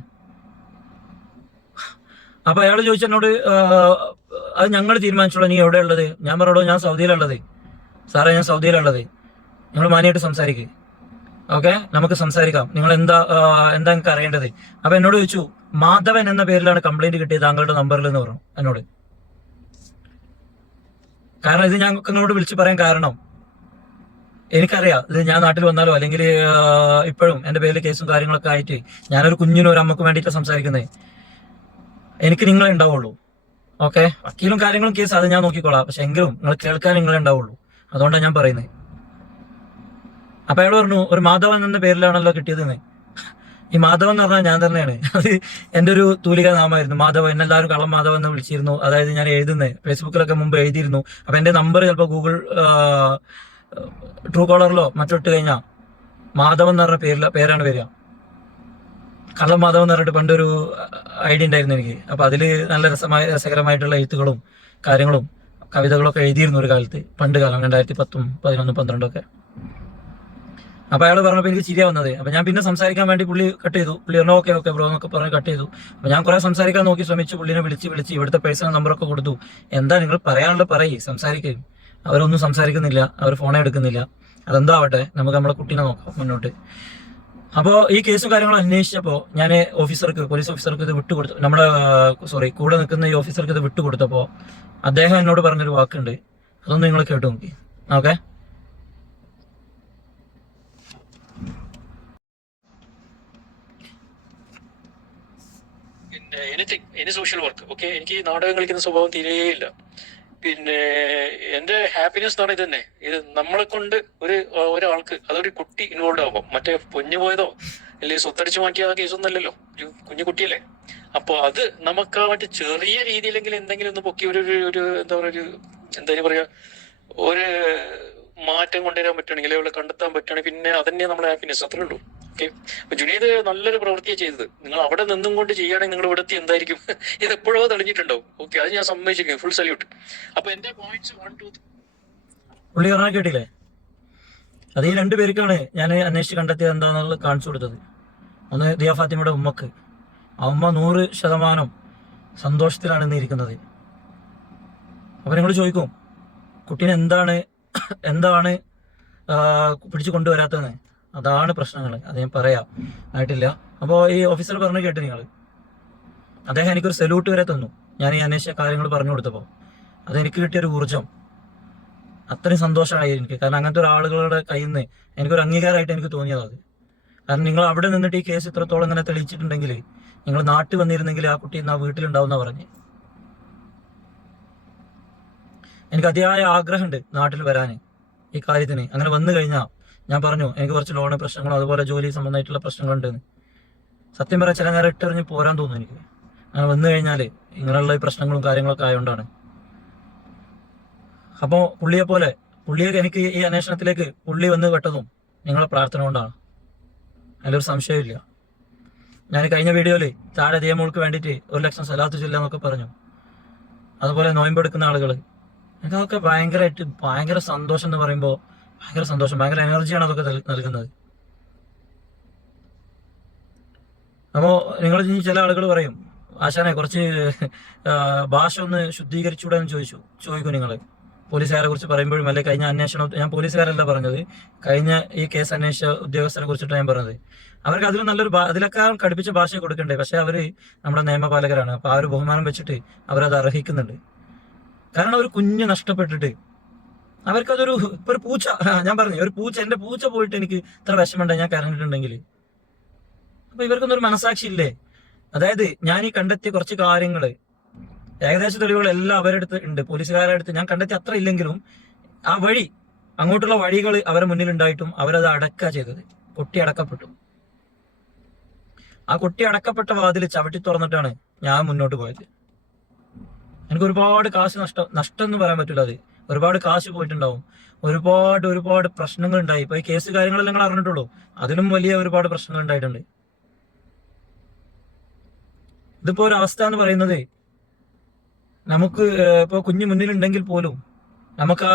അപ്പൊ അയാൾ ചോദിച്ചു എന്നോട് അത് ഞങ്ങൾ തീരുമാനിച്ചോളൂ നീ എവിടെയുള്ളത് ഞാൻ പറഞ്ഞോ ഞാൻ സൗദിയിലുള്ളത് സാറേ ഞാൻ സൗദിയിലുള്ളത് നിങ്ങൾ മാനിയായിട്ട് സംസാരിക്കുക ഓക്കെ നമുക്ക് സംസാരിക്കാം. നിങ്ങൾ എന്താ എന്താ നിങ്ങൾക്ക് അറിയേണ്ടത്? അപ്പൊ എന്നോട് ചോദിച്ചു മാധവൻ എന്ന പേരിലാണ് കംപ്ലൈന്റ് കിട്ടിയത് താങ്കളുടെ നമ്പറിൽ എന്ന് പറഞ്ഞു എന്നോട്. കാരണം ഇത് ഞാൻ നിങ്ങളോട് വിളിച്ചു പറയാൻ കാരണം എനിക്കറിയാം. ഇത് ഞാൻ നാട്ടിൽ വന്നാലോ അല്ലെങ്കിൽ ഇപ്പോഴും എന്റെ പേരിൽ കേസും കാര്യങ്ങളൊക്കെ ആയിട്ട് ഞാനൊരു കുഞ്ഞിനും ഒരു അമ്മക്കും വേണ്ടിയിട്ട് സംസാരിക്കുന്നത് എനിക്ക് നിങ്ങളെ ഉണ്ടാവുള്ളൂ. ഓക്കെ? വക്കീലും കാര്യങ്ങളും കേസ് അത് ഞാൻ നോക്കിക്കോളാം. പക്ഷെ എങ്കിലും നിങ്ങൾ കേൾക്കാൻ നിങ്ങളെ ഉണ്ടാവുള്ളൂ. അതുകൊണ്ടാണ് ഞാൻ പറയുന്നത് അപ്പൊ അയാൾ പറഞ്ഞു ഒരു മാധവൻ എന്ന പേരിലാണല്ലോ കിട്ടിയതെന്ന്. ഈ മാധവൻ എന്ന് പറഞ്ഞാൽ ഞാൻ തന്നെയാണ്. അത് എന്റെ ഒരു തൂലിക നാമായിരുന്നു. മാധവൻ എന്നെല്ലാവരും കള്ളം മാധവൻ എന്ന് വിളിച്ചിരുന്നു. അതായത് ഞാൻ എഴുതുന്നത് ഫേസ്ബുക്കിലൊക്കെ മുമ്പ് എഴുതിയിരുന്നു. അപ്പൊ എന്റെ നമ്പർ ചിലപ്പോൾ ഗൂഗിൾ ട്രൂ കോളറിലോ മറ്റോ ഇട്ട് കഴിഞ്ഞാൽ മാധവൻ എന്ന് പറഞ്ഞ പേരില പേരാണ് വരിക. കള്ളം മാധവൻ എന്ന് പറഞ്ഞിട്ട് പണ്ടൊരു ഐഡിയ ഉണ്ടായിരുന്നു എനിക്ക്. അപ്പൊ അതിൽ നല്ല രസമായ രസകരമായിട്ടുള്ള എഴുത്തുകളും കാര്യങ്ങളും കവിതകളൊക്കെ എഴുതിയിരുന്നു ഒരു കാലത്ത് പണ്ട് കാലം രണ്ടായിരത്തി പത്തും പതിനൊന്നും പന്ത്രണ്ടും ഒക്കെ. അപ്പൊ അയാൾ പറഞ്ഞപ്പോൾ എനിക്ക് ചിരിയാ വന്നത്. അപ്പൊ ഞാൻ പിന്നെ സംസാരിക്കാൻ വേണ്ടി പുള്ളി കട്ട് ചെയ്തു. പുള്ളി പറഞ്ഞു ഓക്കെ ഓക്കെ ബ്രോ എന്നൊക്കെ പറഞ്ഞ് കട്ട് ചെയ്തു. അപ്പൊ ഞാൻ കുറെ സംസാരിക്കാൻ നോക്കി ശ്രമിച്ചു. പുള്ളിനെ വിളിച്ച് വിളിച്ച് ഇവിടുത്തെ പേഴ്സണൽ നമ്പറൊക്കെ കൊടുത്തു. എന്താ നിങ്ങൾ പറയാനുള്ള പറയേ സംസാരിക്കും. അവരൊന്നും സംസാരിക്കുന്നില്ല അവർ ഫോണേ എടുക്കുന്നില്ല. അതെന്തോ ആവട്ടെ നമുക്ക് നമ്മുടെ കുട്ടീനെ നോക്കാം മുന്നോട്ട്. അപ്പോൾ ഈ കേസും കാര്യങ്ങളും അന്വേഷിച്ചപ്പോൾ ഞാൻ ഓഫീസർക്ക് പോലീസ് ഓഫീസർക്ക് ഇത് വിട്ടുകൊടുത്തു. നമ്മുടെ സോറി കൂടെ നിൽക്കുന്ന ഈ ഓഫീസർക്ക് ഇത് വിട്ടുകൊടുത്തപ്പോൾ അദ്ദേഹം എന്നോട് പറഞ്ഞൊരു വാക്കുണ്ട്. അതൊന്ന് നിങ്ങൾ കേട്ടു നോക്കി. Okay? Anything any social work okay എനിക്ക് നാടകം കളിക്കുന്ന സ്വഭാവം തീരെയില്ല. പിന്നെ എന്റെ ഹാപ്പിനെസ് എന്ന് പറയുന്നത് തന്നെ ഇത് നമ്മളെ കൊണ്ട് ഒരു ഒരാൾക്ക് അതൊരു കുട്ടി ഇൻവോൾവ് ആകുമ്പോൾ മറ്റേ പൊഞ്ഞു പോയതോ അല്ലെങ്കിൽ സ്വത്തടിച്ചു മാറ്റിയ കേസൊന്നും അല്ലല്ലോ. ഒരു കുഞ്ഞു കുട്ടിയല്ലേ. അപ്പൊ അത് നമുക്ക് ആ മറ്റേ ചെറിയ രീതിയിലെങ്കിലും എന്തെങ്കിലും ഒന്ന് പൊക്കി ഒരു- ഒരു എന്താ പറയുക ഒരു എന്താ പറയാ ഒരു മാറ്റം കൊണ്ടുവരാൻ പറ്റുകയാണെങ്കിൽ അവളെ കണ്ടെത്താൻ പറ്റുകയാണെങ്കിൽ പിന്നെ അതന്നെ നമ്മുടെ ഹാപ്പിനെസ് അത്രേ ഉള്ളൂ. ഓക്കെ അപ്പൊ ജുനീദ് നല്ലൊരു പ്രവൃത്തിയാണ് ചെയ്തത്. നിങ്ങൾ അവിടെ നിന്നും കൊണ്ട് ചെയ്യുകയാണെങ്കിൽ നിങ്ങൾ ഇവിടെ എന്തായിരിക്കും? [laughs] ഇത് എപ്പോഴോ തെളിഞ്ഞിട്ടുണ്ടാവും. ഓക്കെ അത് ഞാൻ സമ്മതിച്ചിരിക്കും ഫുൾ സല്യൂട്ട് അപ്പൊ എന്റെ പോയിന്റ്സ് വൺ ടു പുള്ളി പറഞ്ഞാൽ കേട്ടില്ലേ? അത് ഈ രണ്ടു പേർക്കാണ് ഞാൻ അന്വേഷിച്ച് കണ്ടെത്തിയത് എന്താണെന്നുള്ളത് കാണിച്ചു കൊടുത്തത്. ഒന്ന് ദിയ ഫാത്തിമയുടെ ഉമ്മക്ക്. ആ ഉമ്മ നൂറ് ശതമാനം സന്തോഷത്തിലാണ് ഇന്ന് ഇരിക്കുന്നത്. അപ്പൊ നിങ്ങൾ ചോദിക്കും കുട്ടീനെ എന്താണ് എന്താണ് പിടിച്ചു കൊണ്ടുവരാത്തതെന്ന്? അതാണ് പ്രശ്നങ്ങൾ. അത് ഞാൻ പറയാം. ആയിട്ടില്ല. അപ്പോൾ ഈ ഓഫീസർ പറഞ്ഞു കേട്ടു നിങ്ങൾ അദ്ദേഹം എനിക്കൊരു സല്യൂട്ട് വരെ തന്നു. ഞാൻ ഈ അന്വേഷിച്ച കാര്യങ്ങൾ പറഞ്ഞു കൊടുത്തപ്പോൾ അതെനിക്ക് കിട്ടിയൊരു ഊർജം. അത്രയും സന്തോഷമായി എനിക്ക്. കാരണം അങ്ങനത്തെ ഒരു ആളുകളുടെ കയ്യിൽ നിന്ന് എനിക്കൊരു അംഗീകാരമായിട്ട് എനിക്ക് തോന്നിയത് അത്. കാരണം നിങ്ങൾ അവിടെ നിന്നിട്ട് ഈ കേസ് ഇത്രത്തോളം ഇങ്ങനെ തെളിയിച്ചിട്ടുണ്ടെങ്കിൽ നിങ്ങൾ നാട്ടിൽ വന്നിരുന്നെങ്കിൽ ആ കുട്ടി ആ വീട്ടിലുണ്ടാവുന്ന പറഞ്ഞ്. എനിക്ക് അതിയായ ആഗ്രഹമുണ്ട് നാട്ടിൽ വരാൻ ഈ കാര്യത്തിന്. അങ്ങനെ വന്നു കഴിഞ്ഞാൽ ഞാൻ പറഞ്ഞു എനിക്ക് കുറച്ച് ലോണ് പ്രശ്നങ്ങളും അതുപോലെ ജോലി സംബന്ധമായിട്ടുള്ള പ്രശ്നങ്ങളുണ്ടെന്ന്. സത്യം പറയാൻ ചില നേരം ഇട്ടെറിഞ്ഞ് പോരാൻ തോന്നുന്നു എനിക്ക്. അങ്ങനെ വന്നു കഴിഞ്ഞാൽ ഇങ്ങനെയുള്ള പ്രശ്നങ്ങളും കാര്യങ്ങളൊക്കെ ആയതുകൊണ്ടാണ് അപ്പോൾ പുള്ളിയെ പോലെ പുള്ളിയെ എനിക്ക് ഈ അന്വേഷണത്തിലേക്ക് പുള്ളി വന്ന് പെട്ടതും നിങ്ങളെ പ്രാർത്ഥന കൊണ്ടാണ്. അതിലൊരു സംശയമില്ല ഞാൻ കഴിഞ്ഞ വീഡിയോയിൽ താഴെ ദിയമോൾക്ക് വേണ്ടിയിട്ട് ഒരു ലക്ഷം സലാത്ത് ചൊല്ലാന്നൊക്കെ പറഞ്ഞു. അതുപോലെ നോയമ്പെടുക്കുന്ന ആളുകൾ എനിക്കതൊക്കെ ഭയങ്കരമായിട്ട് ഭയങ്കര സന്തോഷം എന്ന് പറയുമ്പോൾ ഭയങ്കര സന്തോഷം ഭയങ്കര എനർജിയാണ് അതൊക്കെ നൽ- നൽകുന്നത്. അപ്പോൾ നിങ്ങൾ ഇനി ചില ആളുകൾ പറയും ആശാനെ കുറച്ച് ഭാഷ ഒന്ന് ശുദ്ധീകരിച്ചൂടെ എന്ന് ചോദിച്ചു ചോദിക്കും നിങ്ങൾ. പോലീസുകാരെ കുറിച്ച് പറയുമ്പോഴും അല്ലെ കഴിഞ്ഞ അന്വേഷണം ഞാൻ പോലീസുകാരല്ല പറഞ്ഞത് കഴിഞ്ഞ ഈ കേസ് അന്വേഷിച്ച ഉദ്യോഗസ്ഥരെ കുറിച്ചിട്ടാണ് ഞാൻ പറഞ്ഞത്. അവർക്ക് അതിൽ നല്ലൊരു അതിലൊക്കെ കടുപ്പിച്ച ഭാഷ കൊടുക്കണ്ടേ? പക്ഷെ അവർ നമ്മുടെ നിയമപാലകരാണ്. അപ്പൊ ആ ഒരു ബഹുമാനം വെച്ചിട്ട് അവരത് അർഹിക്കുന്നുണ്ട്. കാരണം ഒരു കുഞ്ഞ് നഷ്ടപ്പെട്ടിട്ട് അവർക്കതൊരു ഇപ്പൊ ഒരു പൂച്ച. ഞാൻ പറഞ്ഞു ഒരു പൂച്ച എന്റെ പൂച്ച പോയിട്ട് എനിക്ക് ഇത്ര വിഷമമുണ്ട് ഞാൻ കരഞ്ഞിട്ടുണ്ടെങ്കിൽ. അപ്പൊ ഇവർക്കൊന്നും ഒരു മനസാക്ഷി ഇല്ലേ? അതായത് ഞാൻ ഈ കണ്ടെത്തിയ കുറച്ച് കാര്യങ്ങൾ ഏകദേശ തെളിവുകളെല്ലാം അവരുടെ അടുത്ത് ഉണ്ട്. പോലീസുകാരുടെ അടുത്ത് ഞാൻ കണ്ടെത്തിയ അത്ര ഇല്ലെങ്കിലും ആ വഴി അങ്ങോട്ടുള്ള വഴികൾ അവരെ മുന്നിൽ ഉണ്ടായിട്ടും അവരത് അടക്ക ചെയ്തത്. കൊട്ടി അടക്കപ്പെട്ടു. ആ കൊട്ടി അടക്കപ്പെട്ട വാതിൽ ചവിട്ടി തുറന്നിട്ടാണ് ഞാൻ മുന്നോട്ട് പോയത്. എനിക്ക് ഒരുപാട് കാശ് നഷ്ടം നഷ്ടം എന്ന് പറയാൻ പറ്റില്ല അത്. ഒരുപാട് കാശ് പോയിട്ടുണ്ടാവും. ഒരുപാട് ഒരുപാട് പ്രശ്നങ്ങൾ ഉണ്ടായി. ഇപ്പൊ ഈ കേസ് കാര്യങ്ങളെല്ലാം നിങ്ങൾ അറിഞ്ഞിട്ടുള്ളൂ. അതിലും വലിയ ഒരുപാട് പ്രശ്നങ്ങൾ ഉണ്ടായിട്ടുണ്ട്. ഇതിപ്പോ ഒരു അവസ്ഥ എന്ന് പറയുന്നത് നമുക്ക് ഇപ്പോൾ ഇപ്പൊ കുഞ്ഞു മുന്നിലുണ്ടെങ്കിൽ പോലും നമുക്ക്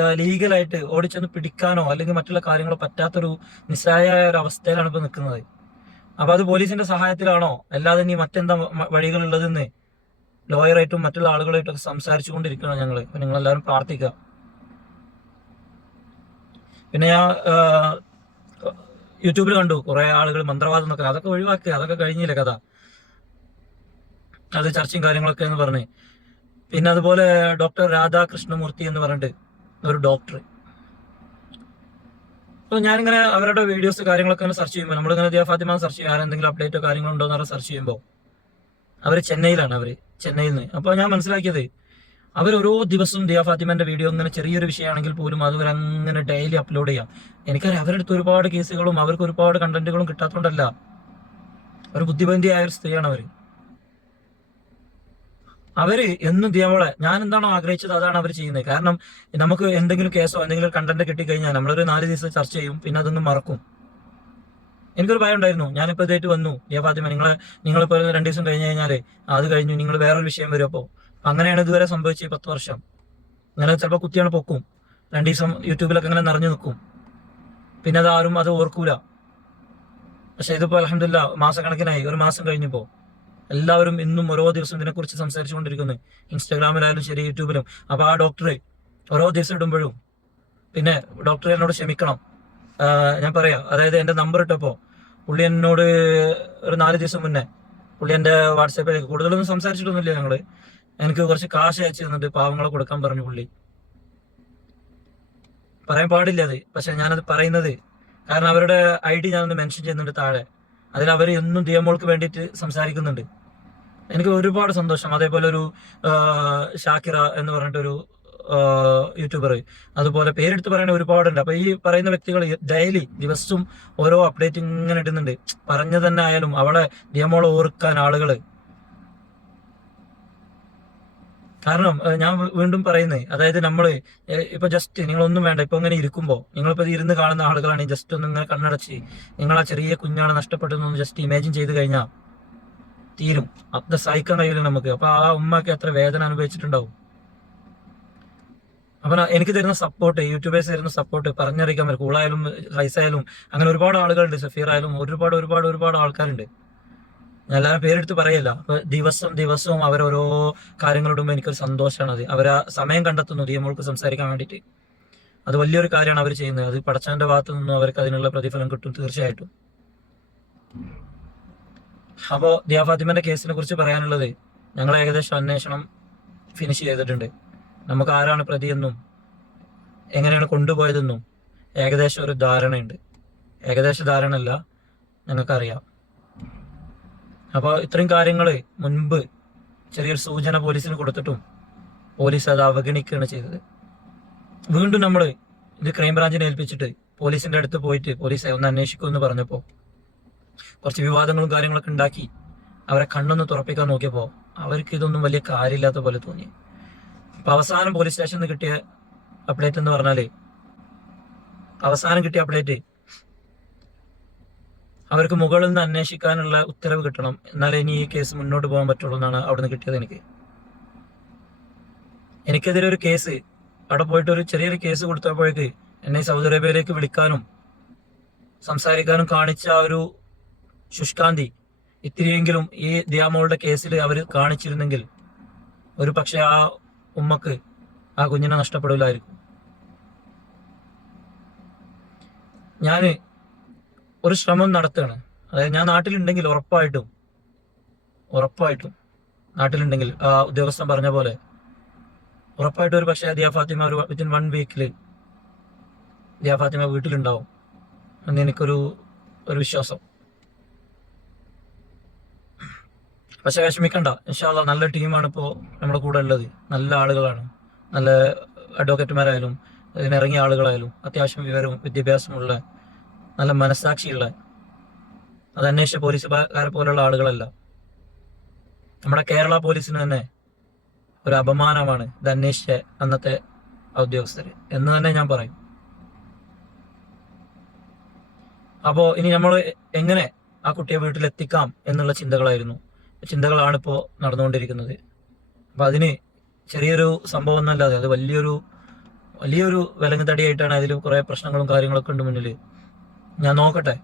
ആ ലീഗലായിട്ട് ഓടിച്ചെന്ന് പിടിക്കാനോ അല്ലെങ്കിൽ മറ്റുള്ള കാര്യങ്ങളോ പറ്റാത്തൊരു നിസ്സായ ഒരു അവസ്ഥയിലാണ് ഇപ്പൊ നിൽക്കുന്നത്. അപ്പൊ അത് പോലീസിന്റെ സഹായത്തിലാണോ? അല്ലാതെ ഇനി മറ്റെന്താ വഴികളുള്ളതെന്ന് ലോയറായിട്ടും മറ്റുള്ള ആളുകളായിട്ടൊക്കെ സംസാരിച്ചു കൊണ്ടിരിക്കണം ഞങ്ങൾ. അപ്പൊ നിങ്ങളെല്ലാവരും പ്രാർത്ഥിക്കുക. പിന്നെ ഞാൻ യൂട്യൂബിൽ കണ്ടു കുറെ ആളുകൾ മന്ത്രവാദം എന്നൊക്കെ. അതൊക്കെ ഒഴിവാക്കി. അതൊക്കെ കഴിഞ്ഞില്ല കഥ? അത് ചർച്ചയും കാര്യങ്ങളൊക്കെ എന്ന് പറഞ്ഞ്. പിന്നെ അതുപോലെ ഡോക്ടർ രാധാകൃഷ്ണമൂർത്തി എന്ന് പറഞ്ഞിട്ട് ഒരു ഡോക്ടർ. അപ്പോൾ ഞാനിങ്ങനെ അവരുടെ വീഡിയോസ് കാര്യങ്ങളൊക്കെ സെർച്ച് ചെയ്യുമ്പോൾ നമ്മളിങ്ങനെ ദിയാ ഫാത്തിമ സെർച്ച് ചെയ്യും ആരെന്തെങ്കിലും അപ്ഡേറ്റോ കാര്യങ്ങളുണ്ടോ എന്ന് സെർച്ച് ചെയ്യുമ്പോൾ അവർ ചെന്നൈയിലാണ് അവർ ചെന്നൈയിൽ നിന്ന്. അപ്പോൾ ഞാൻ മനസ്സിലാക്കിയത് അവർ ഓരോ ദിവസവും ദിയ ഫാത്തിമന്റെ വീഡിയോ ഇങ്ങനെ ചെറിയൊരു വിഷയമാണെങ്കിൽ പോലും അത് അങ്ങനെ ഡെയിലി അപ്ലോഡ് ചെയ്യാം. എനിക്കറിയാം അവരുടെ അടുത്ത് ഒരുപാട് കേസുകളും അവർക്ക് ഒരുപാട് കണ്ടന്റുകളും കിട്ടാത്തതുകൊണ്ടല്ല ഒരു ബുദ്ധിബന്ധിയായ ഒരു സ്ത്രീയാണ് അവർ അവർ എന്നും ദിയമോളെ ഞാൻ എന്താണോ ആഗ്രഹിച്ചത് അതാണ് അവർ ചെയ്യുന്നത്. കാരണം നമുക്ക് എന്തെങ്കിലും കേസോ എന്തെങ്കിലും കണ്ടന്റ് കിട്ടിക്കഴിഞ്ഞാൽ നമ്മളൊരു നാല് ദിവസം ചർച്ച ചെയ്യും പിന്നെ അതൊന്നും മറക്കും. എനിക്കൊരു ഭയം ഉണ്ടായിരുന്നു. ഞാനിപ്പോ ഇതായിട്ട് വന്നു. ഏ ഫാത്തിമ നിങ്ങളെ നിങ്ങളിപ്പോ രണ്ടു ദിവസം കഴിഞ്ഞു കഴിഞ്ഞാൽ അത് കഴിഞ്ഞു നിങ്ങൾ വേറൊരു വിഷയം വരും അപ്പോ. അങ്ങനെയാണ് ഇതുവരെ സംഭവിച്ചത് പത്ത് വർഷം. ഇങ്ങനെ ചിലപ്പോൾ കുത്തിയാണ് പൊക്കും. രണ്ടു ദിവസം യൂട്യൂബിലൊക്കെ അങ്ങനെ നിറഞ്ഞു നിൽക്കും. പിന്നെ അത് ആരും അത് ഓർക്കൂല. പക്ഷെ ഇതിപ്പോ അലഹമില്ല മാസക്കണക്കിനായി ഒരു മാസം കഴിഞ്ഞപ്പോ എല്ലാവരും ഇന്നും ഓരോ ദിവസം ഇതിനെക്കുറിച്ച് സംസാരിച്ചുകൊണ്ടിരിക്കുന്നു. ഇൻസ്റ്റാഗ്രാമിലായാലും ശരി യൂട്യൂബിലും. അപ്പൊ ആ ഡോക്ടറെ ഓരോ ദിവസം ഇടുമ്പോഴും പിന്നെ ഡോക്ടറെ എന്നോട് ക്ഷമിക്കണം. ഞാൻ പറയാം. അതായത് എന്റെ നമ്പർ ഇട്ടപ്പോ പുള്ളി എന്നോട് ഒരു നാല് ദിവസം മുന്നേ പുള്ളി എന്റെ വാട്സാപ്പിലേക്ക് കൂടുതലൊന്നും സംസാരിച്ചിട്ടൊന്നുമില്ല ഞങ്ങൾ. എനിക്ക് കുറച്ച് കാശ് അയച്ചു തന്നിട്ട് പാവങ്ങളെ കൊടുക്കാൻ പറഞ്ഞു പുള്ളി. പറയാൻ പാടില്ല അത്. പക്ഷെ ഞാനത് പറയുന്നത് കാരണം അവരുടെ ഐ ഡി ഞാനൊന്ന് മെൻഷൻ ചെയ്യുന്നുണ്ട് താഴെ. അതിൽ അവർ എന്നും ദിയമോൾക്ക് വേണ്ടിയിട്ട് സംസാരിക്കുന്നുണ്ട്. എനിക്ക് ഒരുപാട് സന്തോഷം. അതേപോലെ ഒരു ഷാക്കിറ എന്ന് പറഞ്ഞിട്ടൊരു യൂട്യൂബർ അതുപോലെ പേരെടുത്ത് പറയുന്ന ഒരുപാടുണ്ട്. അപ്പൊ ഈ പറയുന്ന വ്യക്തികൾ ഡെയിലി ദിവസവും ഓരോ അപ്ഡേറ്റ് ഇങ്ങനെ ഇടുന്നുണ്ട്. പറഞ്ഞു തന്നെ ആയാലും അവളെ ദിയമോളെ ഓർക്കാൻ ആളുകൾ. കാരണം ഞാൻ വീണ്ടും പറയുന്നത് അതായത് നമ്മൾ ഇപ്പൊ ജസ്റ്റ് നിങ്ങളൊന്നും വേണ്ട ഇപ്പൊ ഇങ്ങനെ ഇരിക്കുമ്പോൾ നിങ്ങളിപ്പോ ഇരുന്ന് കാണുന്ന ആളുകളാണ് ജസ്റ്റ് ഒന്ന് ഇങ്ങനെ കണ്ണടച്ച് നിങ്ങൾ ആ ചെറിയ കുഞ്ഞാണ് നഷ്ടപ്പെട്ടതെന്ന് ജസ്റ്റ് ഇമാജിൻ ചെയ്ത് കഴിഞ്ഞാൽ തീരും. അത് സഹിക്കാൻ കഴിയില്ല നമുക്ക്. അപ്പൊ ആ ഉമ്മക്ക് എത്ര വേദന അനുഭവിച്ചിട്ടുണ്ടാവും. അപ്പൊ എനിക്ക് തരുന്ന സപ്പോർട്ട് യൂട്യൂബേഴ്സ് തരുന്ന സപ്പോർട്ട് പറഞ്ഞറിയിക്കാൻ പറ്റും. കൂളായാലും റൈസായാലും അങ്ങനെ ഒരുപാട് ആളുകളുണ്ട്. സഫീർ ആയാലും ഒരുപാട് ഒരുപാട് ഒരുപാട് ആൾക്കാരുണ്ട്. ഞാൻ എല്ലാവരും പേരെടുത്ത് പറയല്ല. അപ്പൊ ദിവസം ദിവസവും അവരോരോ കാര്യങ്ങളോടും എനിക്കൊരു സന്തോഷമാണ് അത്. അവർ സമയം കണ്ടെത്തുന്നു ദിയമോൾക്ക് സംസാരിക്കാൻ വേണ്ടിയിട്ട്. അത് വലിയൊരു കാര്യമാണ് അവർ ചെയ്യുന്നത്. അത് പടച്ചാന്റെ ഭാഗത്തു നിന്നും അവർക്ക് അതിനുള്ള പ്രതിഫലം കിട്ടും തീർച്ചയായിട്ടും. അപ്പോ ദിയാ ഫാത്തിമന്റെ കേസിനെ കുറിച്ച് പറയാനുള്ളത് ഞങ്ങൾ ഏകദേശം അന്വേഷണം ഫിനിഷ് ചെയ്തിട്ടുണ്ട്. നമുക്ക് ആരാണ് പ്രതിയെന്നും എങ്ങനെയാണ് കൊണ്ടുപോയതെന്നും ഏകദേശം ഒരു ധാരണയുണ്ട്. ഏകദേശ ധാരണയല്ല ഞങ്ങൾക്കറിയാം. അപ്പോൾ ഇത്രയും കാര്യങ്ങൾ മുൻപ് ചെറിയൊരു സൂചന പോലീസിന് കൊടുത്തിട്ടും പോലീസ് അത് അവഗണിക്കുകയാണ് ചെയ്തത്. വീണ്ടും നമ്മൾ ഇത് ക്രൈംബ്രാഞ്ചിനെ ഏൽപ്പിച്ചിട്ട് പോലീസിന്റെ അടുത്ത് പോയിട്ട് പോലീസ് ഒന്ന് അന്വേഷിക്കൂ എന്ന് പറഞ്ഞപ്പോൾ കുറച്ച് വിവാദങ്ങളും കാര്യങ്ങളൊക്കെ ഉണ്ടാക്കി അവരെ കണ്ണൊന്ന് തുറപ്പിക്കാൻ നോക്കിയപ്പോൾ അവർക്ക് ഇതൊന്നും വലിയ കാര്യമില്ലാത്ത പോലെ തോന്നി. അപ്പൊ അവസാനം പോലീസ് സ്റ്റേഷനിൽ നിന്ന് കിട്ടിയ അപ്ഡേറ്റ് എന്ന് പറഞ്ഞാൽ അവസാനം കിട്ടിയ അപ്ഡേറ്റ് അവർക്ക് മുകളിൽ നിന്ന് അന്വേഷിക്കാനുള്ള ഉത്തരവ് കിട്ടണം. എന്നാലേ ഇനി ഈ കേസ് മുന്നോട്ട് പോകാൻ പറ്റുള്ളൂ എന്നാണ് അവിടുന്ന് കിട്ടിയത് എനിക്ക്. എനിക്കെതിരെ ഒരു കേസ് അവിടെ പോയിട്ട് ഒരു ചെറിയൊരു കേസ് കൊടുത്തപ്പോഴേക്ക് എന്നെ സൗദി അറേബ്യയിലേക്ക് വിളിക്കാനും സംസാരിക്കാനും കാണിച്ച ആ ഒരു ശുഷ്കാന്തി ഇത്തിരിയെങ്കിലും ഈ ദിയാമോളുടെ കേസിൽ അവർ കാണിച്ചിരുന്നെങ്കിൽ ഒരു പക്ഷെ ആ ഉമ്മക്ക് ആ കുഞ്ഞിനെ നഷ്ടപ്പെടില്ലായിരിക്കും ഞാൻ ഒരു ശ്രമം നടത്തുകയാണ്. അതായത് ഞാൻ നാട്ടിലുണ്ടെങ്കിൽ ഉറപ്പായിട്ടും ഉറപ്പായിട്ടും നാട്ടിലുണ്ടെങ്കിൽ ആ ഉദ്യോഗസ്ഥൻ പറഞ്ഞ പോലെ ഉറപ്പായിട്ടും ഒരു പക്ഷേ ദിയ ഫാത്തിമ ഒരു വിത്തിൻ വൺ വീക്കിൽ ദിയ ഫാത്തിമ വീട്ടിലുണ്ടാവും. എന്ന് എനിക്കൊരു ഒരു വിശ്വാസം. പക്ഷെ വിഷമിക്കണ്ട. ഇൻഷാല്ല നല്ല ടീമാണ് ഇപ്പോൾ നമ്മുടെ കൂടെ ഉള്ളത്. നല്ല ആളുകളാണ്. നല്ല അഡ്വക്കേറ്റുമാരായാലും ഇതിനിറങ്ങിയ ആളുകളായാലും അത്യാവശ്യം വിവരവും വിദ്യാഭ്യാസമുള്ള നല്ല മനസ്സാക്ഷിയുള്ള അത് അന്വേഷിച്ച പോലീസുകാരെ പോലുള്ള ആളുകളല്ല. നമ്മുടെ കേരള പോലീസിന് തന്നെ ഒരു അപമാനമാണ് ഇത് അന്വേഷിച്ച അന്നത്തെ ഉദ്യോഗസ്ഥർ എന്ന് തന്നെ ഞാൻ പറയും. അപ്പോൾ ഇനി നമ്മൾ എങ്ങനെ ആ കുട്ടിയെ വീട്ടിലെത്തിക്കാം എന്നുള്ള ചിന്തകളായിരുന്നു. ചിന്തകളാണ് ഇപ്പോൾ നടന്നുകൊണ്ടിരിക്കുന്നത്. അപ്പോൾ അതിന് ചെറിയൊരു സംഭവം എന്നല്ലാതെ അത് വലിയൊരു വലിയൊരു വിലങ്ങ് തടിയായിട്ടാണ് അതിൽ കുറേ പ്രശ്നങ്ങളും കാര്യങ്ങളൊക്കെ ഉണ്ട് മുന്നിൽ ഞാൻ നോക്കട്ടെ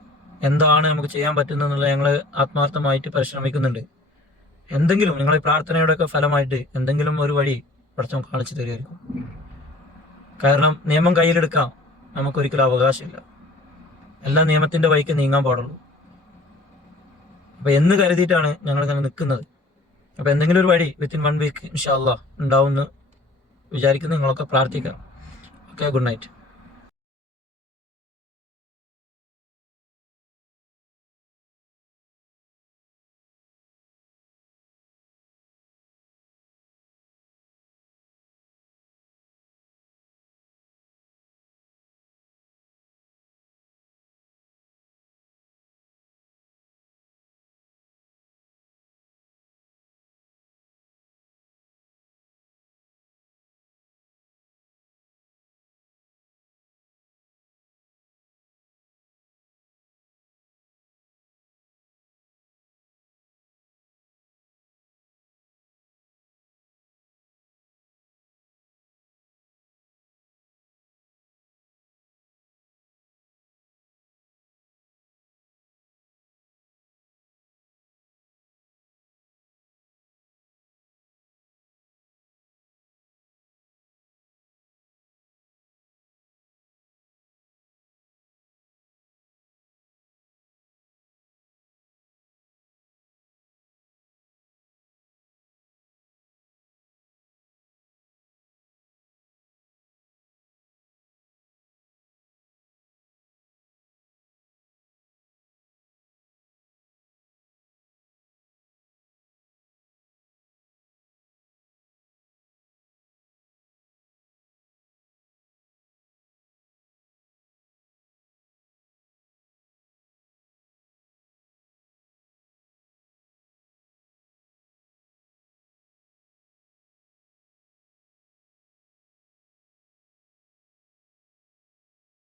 എന്താണ് നമുക്ക് ചെയ്യാൻ പറ്റുന്നതെന്നുള്ള ഞങ്ങൾ ആത്മാർത്ഥമായിട്ട് പരിശ്രമിക്കുന്നുണ്ട്. എന്തെങ്കിലും നിങ്ങളെ പ്രാർത്ഥനയുടെയൊക്കെ ഫലമായിട്ട് എന്തെങ്കിലും ഒരു വഴി പ്രശ്നം കാണിച്ചു തരുമായിരിക്കും. കാരണം നിയമം കയ്യിലെടുക്കാം നമുക്കൊരിക്കലും അവകാശമില്ല. എല്ലാ നിയമത്തിന്റെ വഴിക്ക് നീങ്ങാൻ പാടുള്ളൂ. അപ്പൊ എന്ന് കരുതിയിട്ടാണ് ഞങ്ങൾ ഇങ്ങനെ നിൽക്കുന്നത് അപ്പൊ എന്തെങ്കിലും ഒരു വഴി വിത്തിൻ വൺ വീക്ക് ഇൻഷാല്ല ഉണ്ടാവും എന്ന് വിചാരിക്കുന്നു. നിങ്ങളൊക്കെ പ്രാർത്ഥിക്കാം. Okay good night